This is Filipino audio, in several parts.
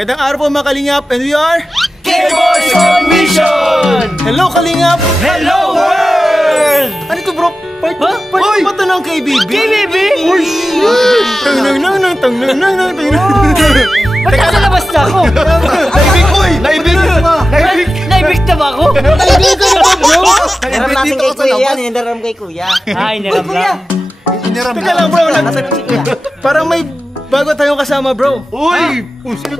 Magandang araw po mga Kalingap, and we are K-Boys on Mission! Hello Kalingap! Hello world! Ano ito bro? Part ba ito ng KBB? KBB? Ba't nasa labas na ako? Naibig ko eh! Naibig Naibig na ba ako? Naibig ka na ba bro? Inaram natin kay Kuya yan, inaram kay Kuya. Ay, inaram lang. Teka lang bro, parang may bago tayong kasama bro. Uy! Kuya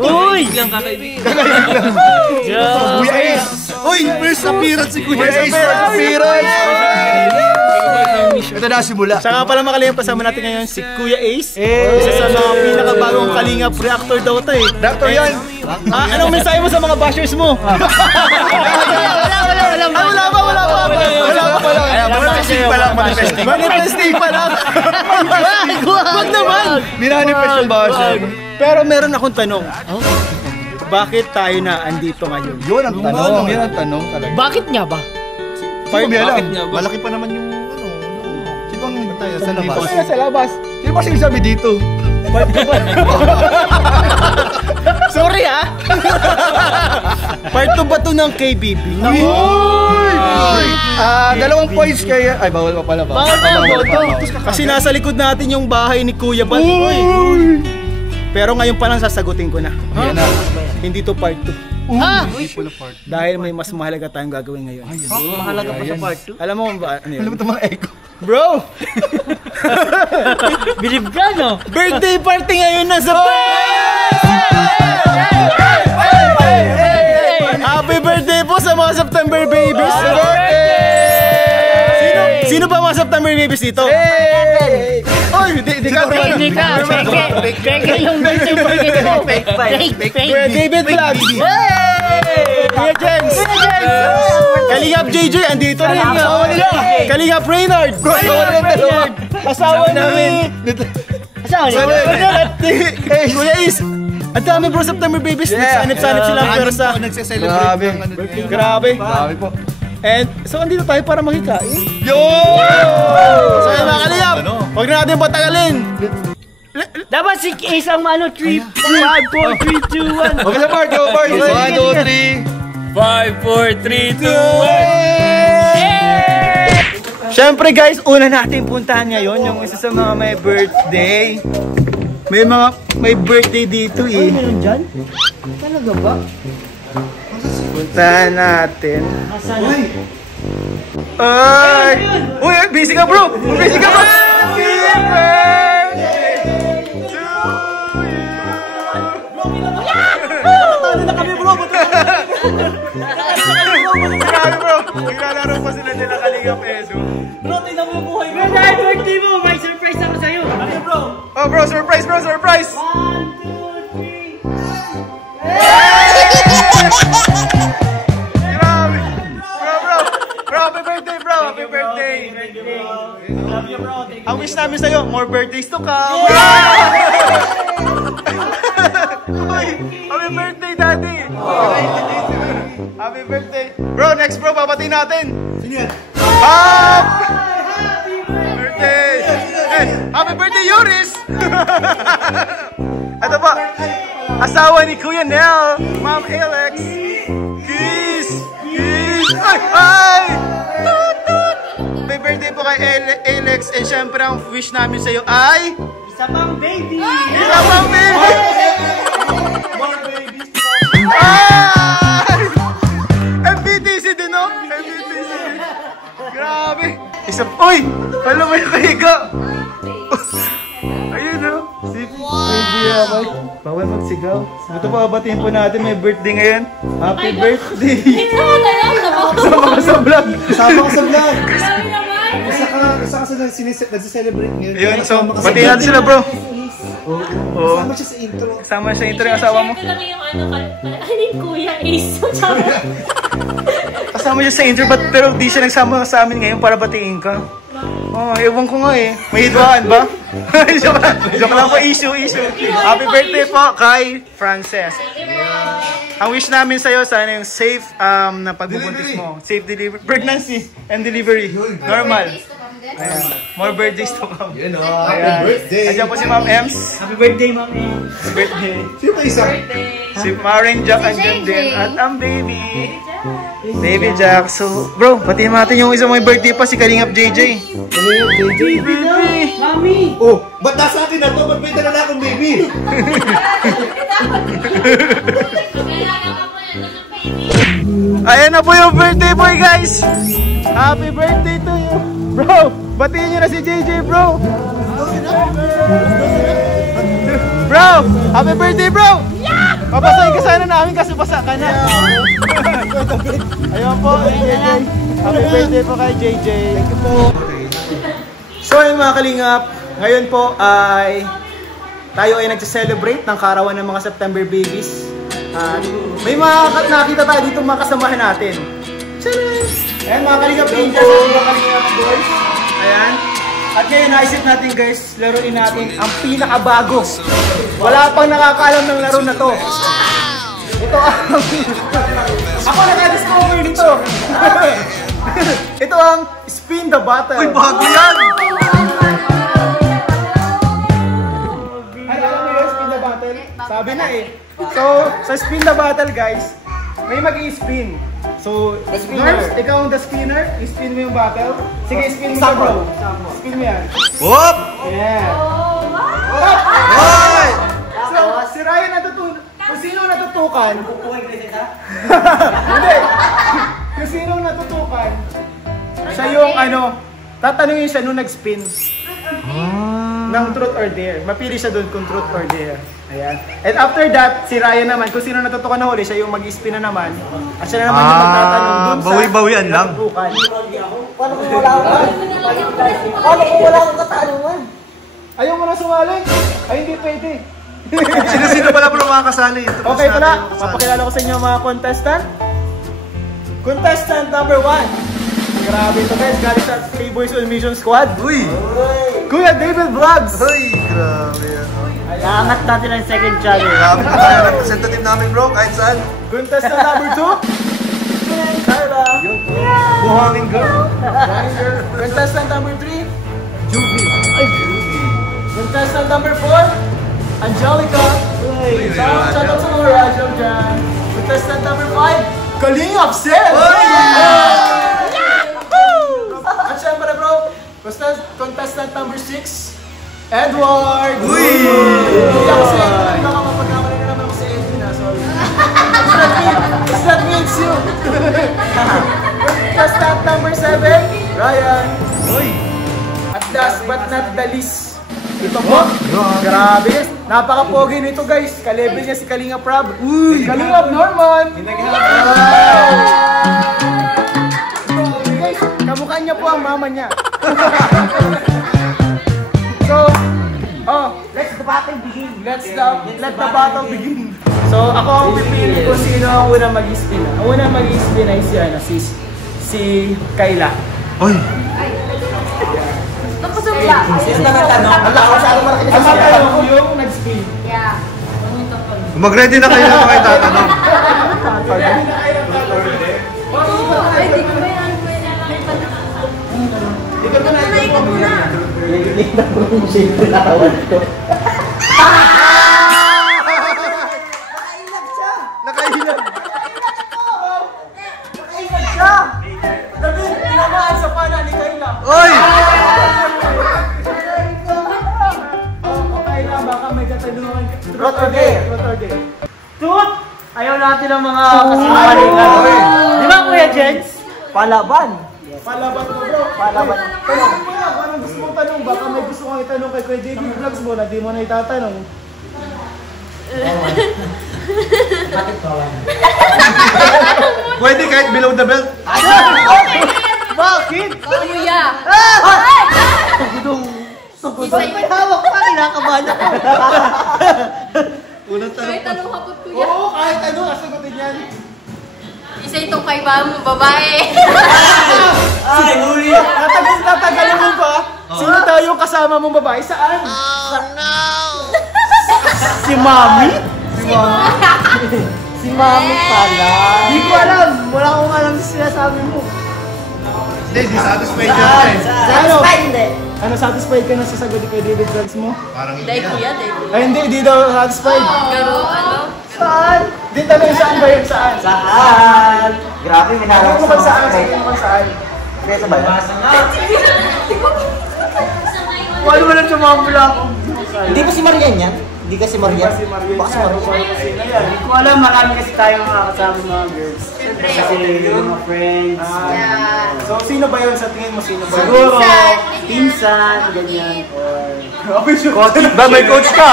Ace! Uy! First appearance si Kuya Ace! First appearance! Ito na simula. Saka pala Makalingap, kasama natin ngayon si Kuya Ace. Isa sa mga pinakabagong Kalingap reactor daw ito eh. Reactor yan! Anong mensahe mo sa mga bashers mo? Wala pa. Manifesting pa lang, manifesting. Manifesting pa lang. Wag naman. Minanifest yung basher. Pero meron akong tanong. Bakit tayo na andito ngayon? Yun ang tanong. Yan ang tanong talaga. Bakit nga ba? Bakit nga ba? Malaki pa naman yung sino bang tayo sa labas? Sa labas. Sino ba sinasabi dito? Sorry ha. Part 2 ba to ng KBB? Dalawang points kaya. Ay, bawal pa pala ba? Bawal pa yung boto. Kasi nasa likod natin yung bahay ni Kuya Bal. Pero ngayon pa lang sasagutin ko na. Yan na. Hindi to part 2. Ha? Dahil may mas mahalaga tayong gagawin ngayon. Mahalaga pa sa part 2. Alam mo ba ano yun? Alam mo ito mga echo. Bro! Bilib ka, no? Birthday party ngayon na sa Happy birthday po sa mga September babies! Sino ba mga September babies dito? Oy! Di ka! Peke yung birthday birthday ko. Fake. Kuya David Vlogs! Kuya James! Kalingap JJ, andito rin! Kalingap Reynard! Asawa ni... Kuya Is! Ang dami bro, September babies! Nagsanip-sanip sila ang pera sa... Grabe. Grabe! Grabe po. And so andito tayo para makikain. Yo! So ayun mga Kalingap, huwag na natin patagalin. Dapat si isang 3, 5, 4, 3, 2, 1. Okay sa part, go part. 1, 2, 3. 5, 4, 3, 2, 1. Siyempre guys, una natin puntahan ngayon yung isa sa mga may birthday. May birthday dito eh. Meron dyan? Talaga ba? Puntahan natin. Ay! Uy, busy ka bro! Busy ka bro! Happy birthday to you! Talo na kami bro! Grabe bro! Naglalaro pa sila nila Kalingap Edo. Bro, tingnan mo yung buhay mo! Happy birthday mo! May surprise ako sa'yo! Ano bro? Oh bro, surprise bro! Surprise! 1, 2, 3. Grabe! Bro, happy birthday bro! Happy birthday! Love you bro! Ang wish namin sa'yo, more birthdays to come! Uy, happy birthday daddy! Happy birthday! Bro, next bro, babatiin natin! Sino yan? Happy birthday! Happy birthday, Yoris! Ito pa, asawa ni Kuya Nel, Ma'am Alex. Kiss! Kiss! Ay! May birthday po kay Alex, and syempre ang wish namin sa'yo ay... Isa pang baby! Isa pang baby! More babies! Ay! MBTC din, no? MBTC. Grabe! Isa... Uy! Alam mo yung kahiga! Ayun, no? Si baby, bawal magsigaw. Ito pa, batiin po natin. May birthday ngayon. Happy birthday! Sama ka sa vlog! Sama ka sa vlog! Isa ka sa nagsiselebrate ngayon. Ayun, so, batiin natin sila, bro. Oo. Sama siya sa intro. Kasama siya sa intro yung asawa mo. Ito lang yung yung Kuya Ace. Kasama siya sa intro, pero di siya nagsama sa amin ngayon para batiin ka. Oh, ewan ko nga eh. May hidwaan ba? Joke lang po, issue. Happy birthday po kay Frances. Ang wish namin sa'yo, sana yung safe na pagbubuntis mo. Safe delivery. Pregnancy and delivery. Normal. Ayan. More birthdays to come. Yun o, Ayan. happy birthday. Andiyan po si Ma'am Ems. Happy birthday, Mami. Happy birthday. Sino pa isa? Si Marin Jack andyan din. At ang baby. Baby Jack. So, bro, patiin natin yung isang may birthday pa, si Kalingap JJ. Baby na. Mami. Oh, ba't nasa akin na to? Ba't may dala na akong baby? Kailangan ka po yan ng baby. Ayan na po yung birthday boy, guys. Happy birthday to you. Bro, batiin nyo na si JJ, bro. Bro, happy birthday, bro. Papasahin ka sana namin kasi basa ka na. Ayun po, JJ. Happy birthday po kay JJ. Thank you po. So ayun mga kalingap, ngayon po ay tayo ay nagse-celebrate ng karawan ng mga September babies. At may mga nakita tayo dito mga kasamahan natin. Tcharam! Ayan mga kalingap angels at mga kalingap boys. Ayan. At ngayon naisip natin guys, laruin natin ang pinakabago. Wala pang nakakaalam ng laro na to. Ito ang... Ako naka-discover nito. Ito ang Spin the Bottle. Uy, bago yan! Ay, alam mo yun, Spin the Bottle? Sabi na eh. So, sa Spin the Bottle guys, may mag-i-spin. So, Norms, ikaw ang the spinner, i-spin mo yung bottle. Sige, spin mo siya bro. Spin mo yan. Whoop! Yeah. Oh, wow! Hoy! So, si Ryan natutunan. Kung sino natutukan. Hindi. Kung sino natutukan, siya yung ano, tatanungin siya nung nag-spin. Ng truth or dare. Mapili siya dun kung truth or dare. Ayan. And after that, si Ryan naman, kung sino natutukan na huli, siya yung mag-spin na naman. At siya na naman yung magtatanong dun sa bawi-bawian lang. natutukan. Paano kung wala akong katanungan? Ayaw mo na sumali? Ay, hindi pwede. Sino-sino pala bro makakasali? Okay pala, mapakilala ko sa inyo mga contestant. Contestant number 1. Grabe ito guys, galing sa Playboys on Mission Squad. Uy! Kuya David Vlogs. Uy! Grabe yan. Naangat natin ang second channel. Grabe na tayo representative namin bro, kahit saan. Contestant number 2. Carla. Buhangin girl. Contestant number 3. Juvie. Contestant number 4. Angelica. Shout out sa mga radyo dyan. Contestant number 5. Kalingap Sel. At syempre bro, contestant number 6. Edward! Uy! Hindi ako si Edward. Baka mapagkamali na naman ako si Edwin. Sorry. It's not me, it's you. Contestant number 7. Ryan. Uy! At last but not the least, ito po. Grabe guys. Napaka-pogi nito guys. Ka-level niya si Kalingap Rob. Uy! Kalingap Norman! Guys, kamukha niya po ang mama niya. So, let the battle begin. Let the battle begin. So, ako ang pipili kung sino ang unang mag-spin. Ang unang mag-spin ay si Kayla. Uy! Sino naman tanong? Ang matanong ko yung nag-spin. Yeah. Mag-ready na kayo na kayo tatanong. Ay, di ko ba yan? Ikaw muna. Nililita ko yung shape na natawan ko. Nakahilap! Nakaingat siya! David, tinamaan sa pana ni Kayla. Uy! Kayla, baka may katanungan ka. Truth or dare? Truth or dare? Tut! Ayaw natin ng mga kasinungalingan. Di ba Kuya Jens? Palaban. Palaban mo bro. Palaban. Tanong mo lang kung anong gusto mong tanong. Baka may gusto kong itanong kay Kuya JB Vlogs mo na di mo na itatanong. Pwede kahit below the belt. Bakit? Kuya. May hawak pa, kinakabahan ako. Unang tanong May pa. tanong kapot kuya. Oo, kahit ano, kasagutin yan. Isa itong kay mo, babae. Tatagalin mo ba? Sino daw yung kasama mong babae? Saan? Si Mami? Si Mami pala. Di ko alam. Wala akong alam sa sinasabi mo. Hindi, di satisfied yan eh. Satisfied hindi. Ano, satisfied ka na sa sagot kay David Vlogs mo? Parang Day kuya, day kuya. Ay, hindi daw satisfied. Pero ano? Saan? Di tanong saan ba yun? Saan? Saan? Grabe, minarang Sabihin mo kung saan, sabihin mo kung saan. Kaya ba yan? Wala mo lang tumambula ako. Hindi ba si Marian yan? Hindi ka si Marian? Si Marian. Baka si Marian. Hindi ko alam, marami kasi tayong mga kasama mga girls. Kasi yung mga friends. Yeah. So, sino ba yun? Sa tingin mo, sino ba yun? Siguro, pinsan, ganyan. Or Coach ba? May coach ka?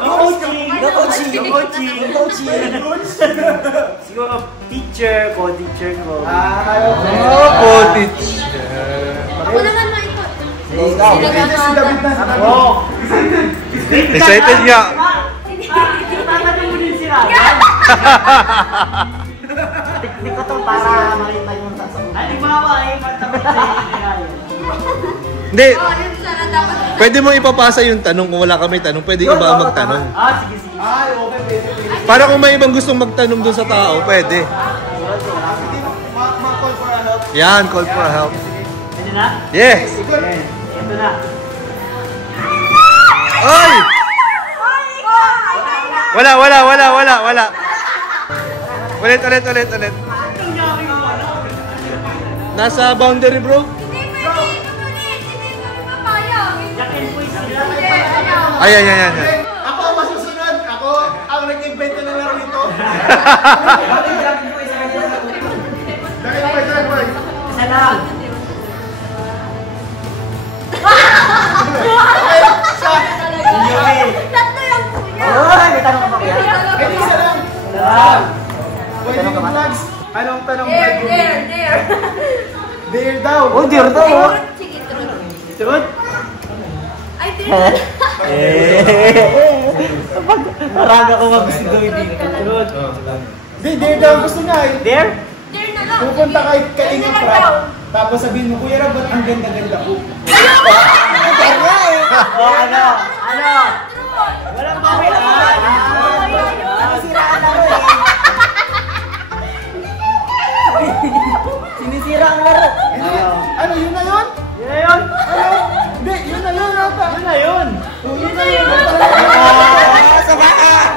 coaching. No coaching. Coaching. Siguro, teacher, co-teacher ko. Coach. Ako naman maikot. Ikaw. Si David na. Oh! Excited nga. Tatanong mo din sila. Teknik ko to para makita yung sasagot. Halimbawa, matanong sa inyo. Hindi, Oh, yun sana dapat. pwede mo ipapasa yung tanong kung wala kami tanong. Pwede iba ang magtanong. Sige, sige. Ay, okay, pwede. Para kung may ibang gustong magtanong dun sa tao, pwede. Ma-call for a help. Yan, call for help. Ano na? Yes! Ito na. Ay! Wala. Ulit. Nasa boundary, bro. Hindi pwede, ulit. Hindi kami papayag. Jack and Poise sila. Hindi, ayaw. Ayan. Ako ang masusunod. Ako ang nag-invent na laro nito. Isa lang. Tatlo lang kuya. Ay, may tanong ka ba kaya? Isa lang. Pwede yung vlogs. Anong tanong mo? There. Dare daw. Oh, dear daw. Oh. Sige, truth. Truth? Ay, there. Paraga ko magusto gawin dito. Truth. Di, dare daw gusto niya eh. There? There na lang. Pupunta kay Kainga Sige. Prap. Tapos sabihin mo, Kuya Rab, ba't ang ganda-ganda ko? O ano? Walang pawilaan. Sinisiraan ako eh. Sinisira ang laro. Ano, yun na yun? Yun na yun. Hindi, yun na yun ata. Yun na yun. Yun na yun. Sabakan!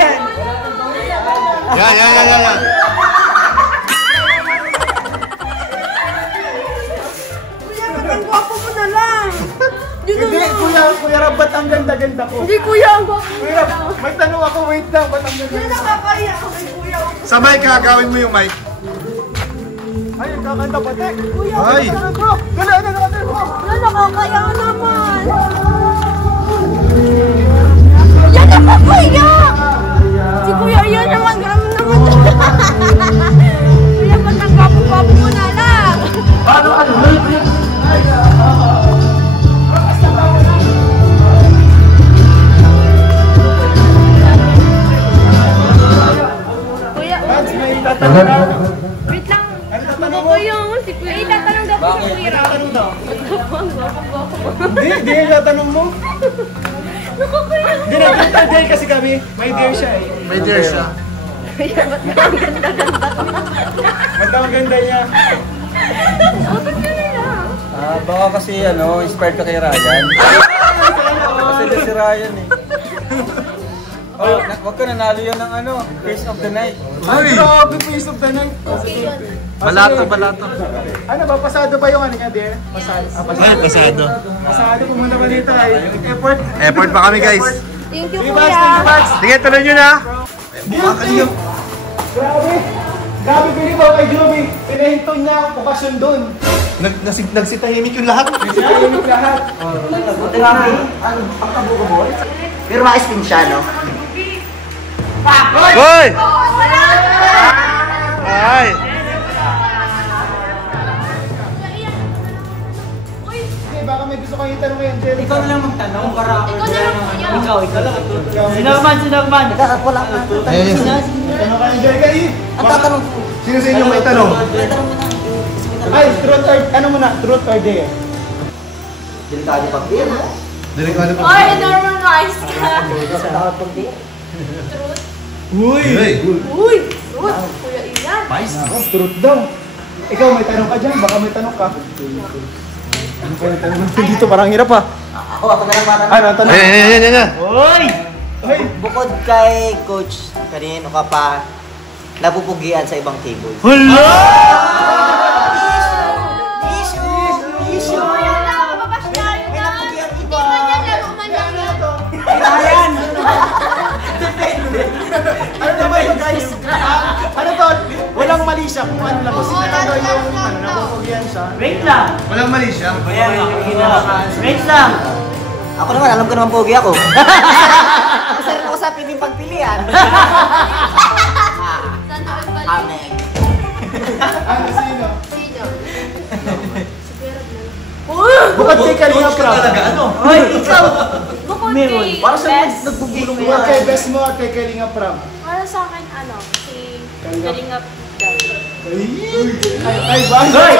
Yan. Kuya, ba't ang gwapo mo na lang? Yun na Hindi, lang. Kuya Rab, ba't ang ganda-ganda ko? Hindi kuya, ang gwapo mo Kuya na Rab, lang. may tanong ako, wait lang, ba't ang Hindi ganda-ganda ko? nakakaya ako kay kuya. Sa mic ha, gawin mo yung mic. Ay, kakanta pa, Tek. Kuya, Ay. ano bro? Gala, ano bro? Wala nakakaya naman. Yan naman kuya. Si kuya yan naman, grabe naman. Kuya, ba't ang gwapo-gwapo mo na lang? Kuya, Tatanong na. wait lang. Ano tatanong mo? Kuya, si kuya. Ay, tatanong daw po si kuya. Tatanong daw. Ang gwapo-gwapo. Hindi yung tatanong mo. Naku kuya. Hindi, nag-dare kasi kami. May dare siya eh. May dare siya. Kuya, ba't ang ganda-ganda ko? Ba't ang ganda niya? Bakit yun lang? Baka kasi inspired ka kay Ryan. Kasi din si Ryan eh. Oh, wag ka nanalo yan ng Face of the Night. Ay, grabe, face of the night. Okay yun. Balato. Ano ba, pasado ba yung ano niya, dare? Pasado. Pasado. Pasado, pumunta pa dito ay. Effort. Effort pa kami, guys. Thank you Thank you, kuya. Bags. Sige, tuloy nyo na. Guilty! Grabe! Grabe, pili ba kay Joby? Pinahinton niya ang okasyon doon. Nagsitahimik yung lahat. Sinayimik lahat. Grabe. Ano, pagkabuko mo? Pero ma-spin siya, no? Hoy! Ay! Hindi, baka may gusto kang itanong kay Angelica. Ikaw na lang magtanong. Ikaw na lang kuya. Ikaw lang. Sinagman. Ako lang. Tanong kay Angelica eh. Ang tatanong ko. Sino sa inyo may tanong? Tatanong mo na. Ay, truth or, ano muna? Truth or dare? Delikado pag beer, no? Delikado pa. Oy, normalize ka. Takot pag beer. Uy! Uy, truth. Kuya Ian. Truth daw. Ikaw, may tanong ka dyan. Baka may tanong ka. Dito parang hirap ah. Ako na lang matanong. Ano, tanong? Yan. Hoy! Bukod kay Coach, kanino ka pa napupugian sa ibang table? Hala! Issue! Wala na ako papasyal na. Hindi man yan, laro man yan. Ayan! Ano naman yun, guys? Ano to? Walang mali siya kung ano lang. Kasi talaga yung napupugian siya. Wait lang! Walang mali siya. Wait lang! Ako naman, alam ko naman pogi ako. Masarap ako sa piling pagpilian. Sana all balik. Amen. Ano, sino? Sino? Bukod kay Kalinga Prab. Hoy, ikaw! Bukod Meron. kay Para sa Best. nagbubulong Bukod kay Best mo at kay Kalinga Prab. Para sa akin, ano, si Kalingap Dan. Ay, ba? Hoy!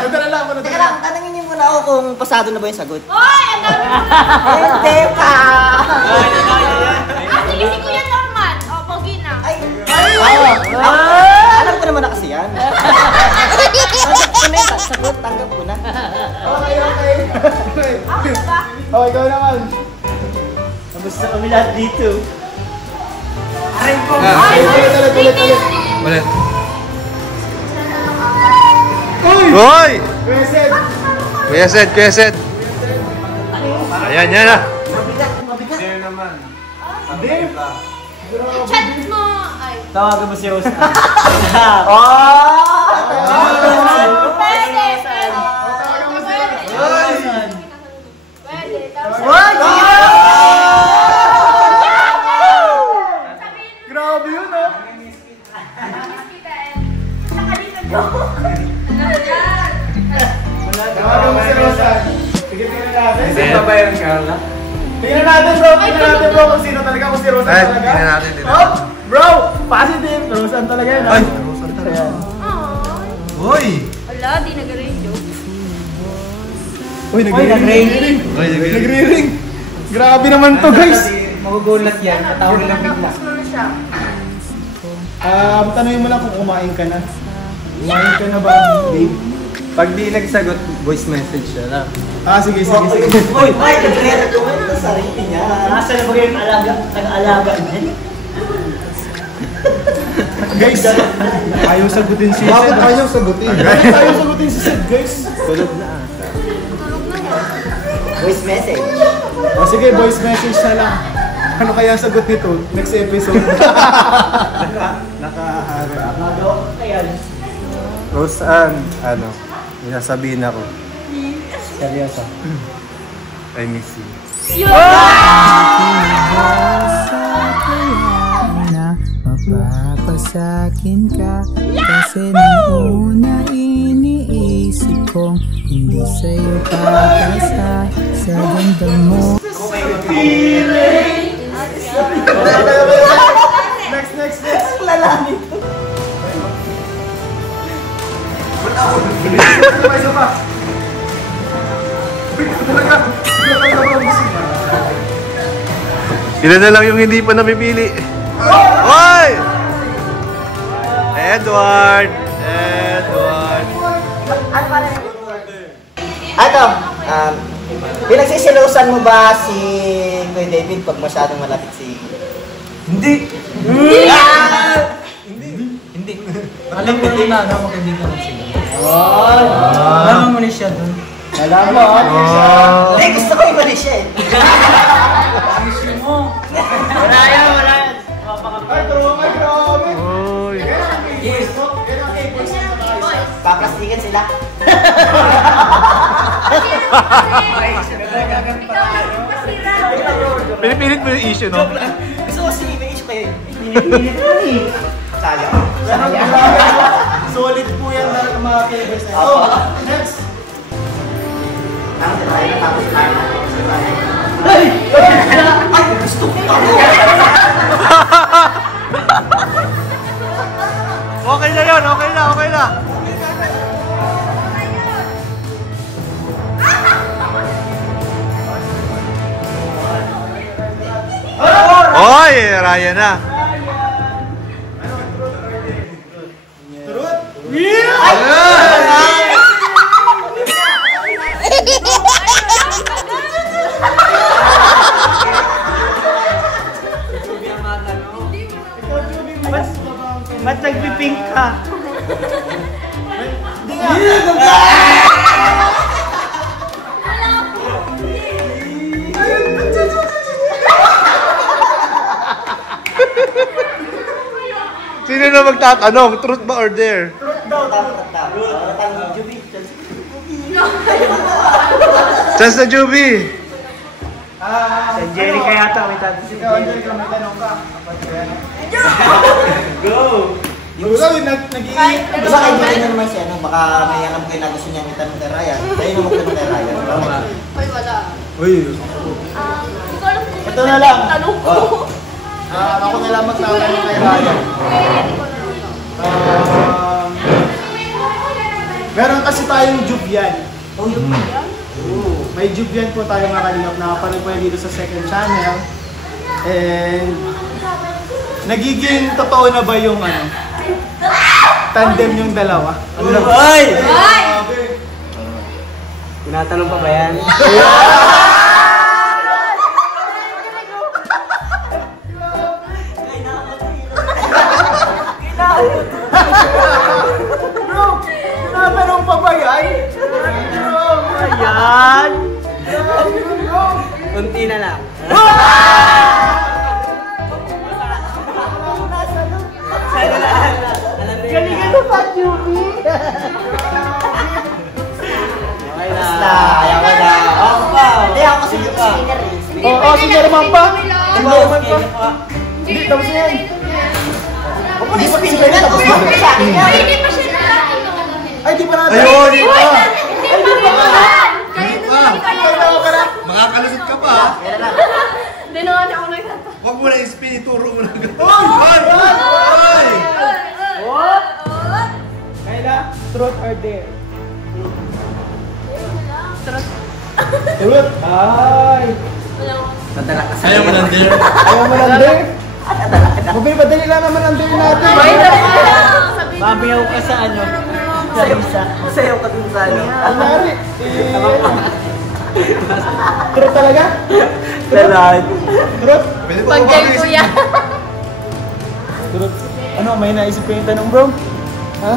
Nadala lang ako, Teka lang, tanongin niyo muna ako kung pasado na ba yung sagot. Hoy! Ang dami mo! Hindi pa! Ah, sige, si Kuya Norman. O, pogi na. Ay! Alam ko naman na kasi yan. Tanggap ko na yun. Sagot, tanggap ko na. Okay. Ako na ba? Oh, ikaw naman. Kamusta kami lahat dito? Aray ko! Ay, Tuloy. Ulit. Hoy! Present. Kuya Sed. Ayan, yan ah. Mabigat. chat mo. Ay. Tawagan mo si Rosa. Pwede. Grabe yun, oh. Tawagan mo si Rosa. Sige, tingnan natin. Babayaran ka na? Tingnan natin, bro, kung sino talaga. Kung si Rosa Ay, talaga. tingnan natin. Oh, bro, positive. Rosa talaga yun, Ay, ah. Rosan talaga. Aww. Hoy! Wala, di nag-ring joke. Uy, nagre-ring. Hoy, Nagre-ring. Grabe naman to, guys. Magugulat yan. Tatawag lang bigla. Tapos mo na siya. Tanungin mo lang kung kumain ka na. Kumain ka na ba, babe? Pag di nagsagot, voice message siya na. Sige. Uy, ay, nagre-recommend sa sarili niya. Nasa na ba yung nag-alaga niya? Guys, ayaw sagutin si Sid. Bakit ayaw sagutin? Ayaw sagutin si Sid, guys. Tulog na. Voice message. O sige, voice message na lang. Ano kaya ang sagot nito? Next episode. Nakaharap. Magawa ko kaya. Rosan, ano, may sasabihin ako. Seryoso. I miss you. Na mapapasakin ka kasi nung una iniisip kong hindi sa'yo kakasa sa ganda mo. Next. Lalaki. Isa pa. Sila na lang yung hindi pa napipili. Hoy! Edward! Ato, pinagsisilosan mo ba si Kuya David pag masyadong malapit si... Hindi! Hindi! Alam mo rin na, magkaibigan na sila. Alam mo na siya dun. Alam mo, Hindi, gusto ko yung mali siya eh. Wala yan. Ay, grabe. Hoy! Paplastikan sila. Pinipilit mo yung issue, no? Gusto ko si may issue kayo. Pinipilit mo eh. Sayang. Solid po yan lahat ng mga favorites na. Next. Ay! Gusto ko ako! Okay na yun, okay na. Hoy, Ryan na. nagtatanong, truth ba or dare? Chance na Juby. Si Angelica yata, may tanong si Angelica. May tanong ka. Go! Wala, nag-iingat. Baka kaibigan naman siya, baka may alam kayo na gusto niya itanong kay Ryan. Tayo naman kayo kay Ryan. Uy, wala. Uy. Ito na lang. Tanong ko. Ako na lang magtatanong kay Ryan. Meron kasi tayong Jubyan. May Jubyan po tayo mga kalingap na kapanood po dito sa second channel. And nagiging totoo na ba yung tandem yung dalawa? Ay! Ay! Tinatanong pa ba yan? Tinatanong pa ba yan? Ayan! Kunti na lang. Galingan mo pa, Juby! Ayaw ko na. Hindi ako kasi yung spinner eh. Oo, sige naman pa! Diba, spinner pa? Hindi, tapos na yan! Huwag mo na spinner na, tapos mo sa akin yan. Ay, hindi pa siya nalaman. Ay, di pa natin! Ayun! Hindi pa yan! Kaya na kaya. Makakalusot ka pa. Hindi na nga ako nagtata. Huwag mo na i-spin, ituro mo na gano'n. Kayla, truth or dare? Truth. Truth? Ay! Ayaw mo lang din. Ayaw mo lang dare? Mabili lang naman ang dare natin. Mamiyaw ka sa ano? Sayaw ka dun sa ano? Alari! Truth talaga? Lalag. Truth? Pwede pa Pag-game ko yan. Truth. Ano, may naisip ko yung tanong bro? Ha?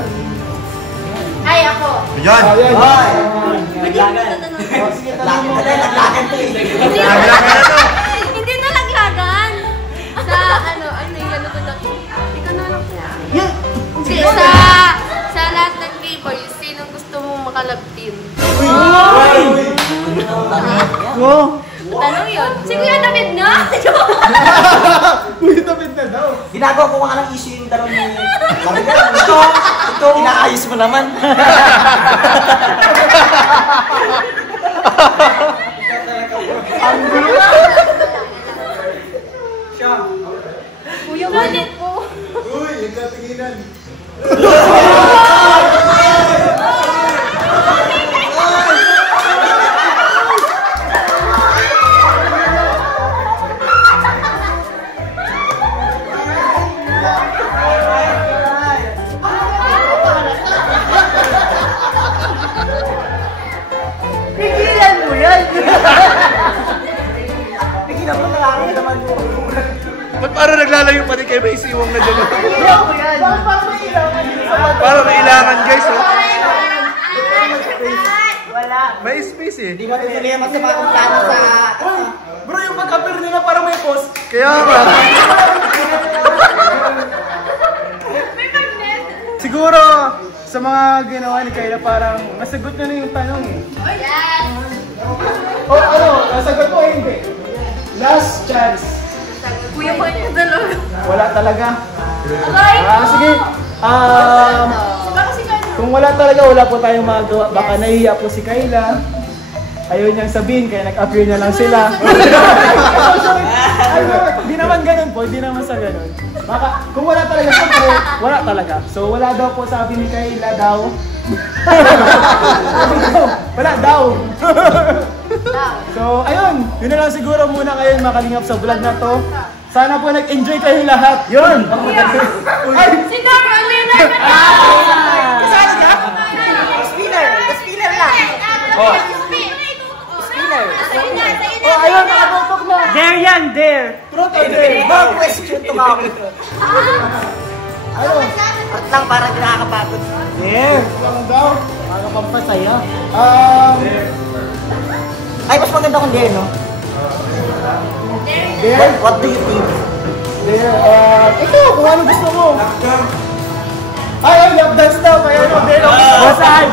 Ay, ako. Yan! Ayan. Naglagan. Sige, tanong mo. Naglagan to eh. Hindi na laglagan. Sa ano yung gano'n ko na. Ikaw na lang siya. Hindi, sa lahat ng K-boy, sinong gusto mong makalab team? Tanong yun. Si Kuya David na? Kuya David na daw. Ginagawa ko nga ng issue yung tanong ni David. Ito, inaayos mo naman. Ang gulo. Kuya David po. Uy, nagkatinginan. Pigilan mo yan! Pigilan mo naman mo. Ba't parang naglalayo pa rin kayo? May isiwang na dyan. Parang may ilangan guys, oh. Wala. May space eh. Hindi ko tutuloy mas mga plano sa... Bro, yung pagka-pair nila parang may post. Kaya nga. Siguro, sa mga ginawa ni Kayla, parang nasagot niya na yung tanong eh. Yes! O ano, nasagot mo hindi. Last chance. Kuya po niya dalawa. Wala talaga. Alay! Sige. Baka si Kayla. Kung wala talaga, wala po tayong magawa. Baka nahihiya po si Kayla. Ayaw niyang sabihin, kaya nag-appear na lang sila. Hindi naman ganun po, hindi naman sa ganun. Baka, kung wala talaga, siyempre, wala talaga. So, wala daw po sabi ni Kayla daw. Wala daw. So, ayun. Yun na lang siguro muna ngayon makalingap sa vlog na to. Sana po nag-enjoy kayo lahat. Yun! Ay! Si Dara, ano yun? Kasali ka? Spinner! Spinner lang! Oh. Spinner! Oh, ayun, nakatutok na! Dare yan, dare! Truth or dare? Bang question to ka ako. Ano? At lang para di nakakapagod. Dare! Lang daw. Para pampasaya. Dare. Ay, mas maganda kung dare, no? Dare? What do you think? Dare, ikaw, kung ano gusto mo. Ay, love dance daw. Kaya ano, Delo. Basahan!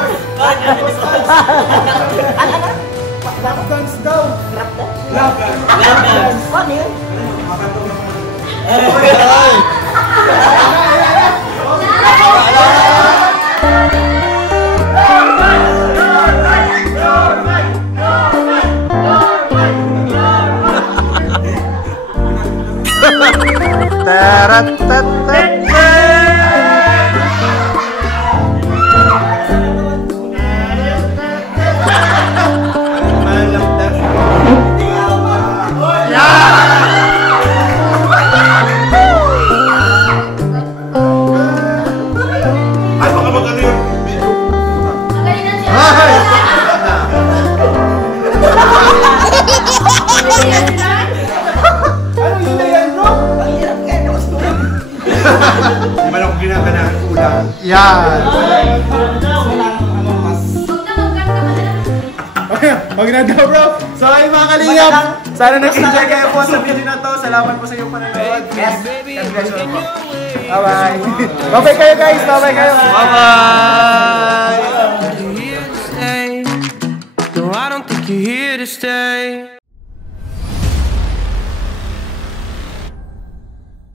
Love dance daw. Ano yun? Ay, baka magano yun. Magaling na siya. Ano yun na yan, bro? Ang hirap kaya na gusto. Di ba lang ginaganahan ulang? Yan. Huwag na magkanta ka na. Huwag na daw, bro. So, ayun mga kalingap. Sana nag-enjoy kayo po sa video na to. Salamat po sa iyong panonood. Yes. Congratulations po. Bye-bye. Bye-bye kayo, guys. Bye-bye kayo. No, I don't think you're here to stay.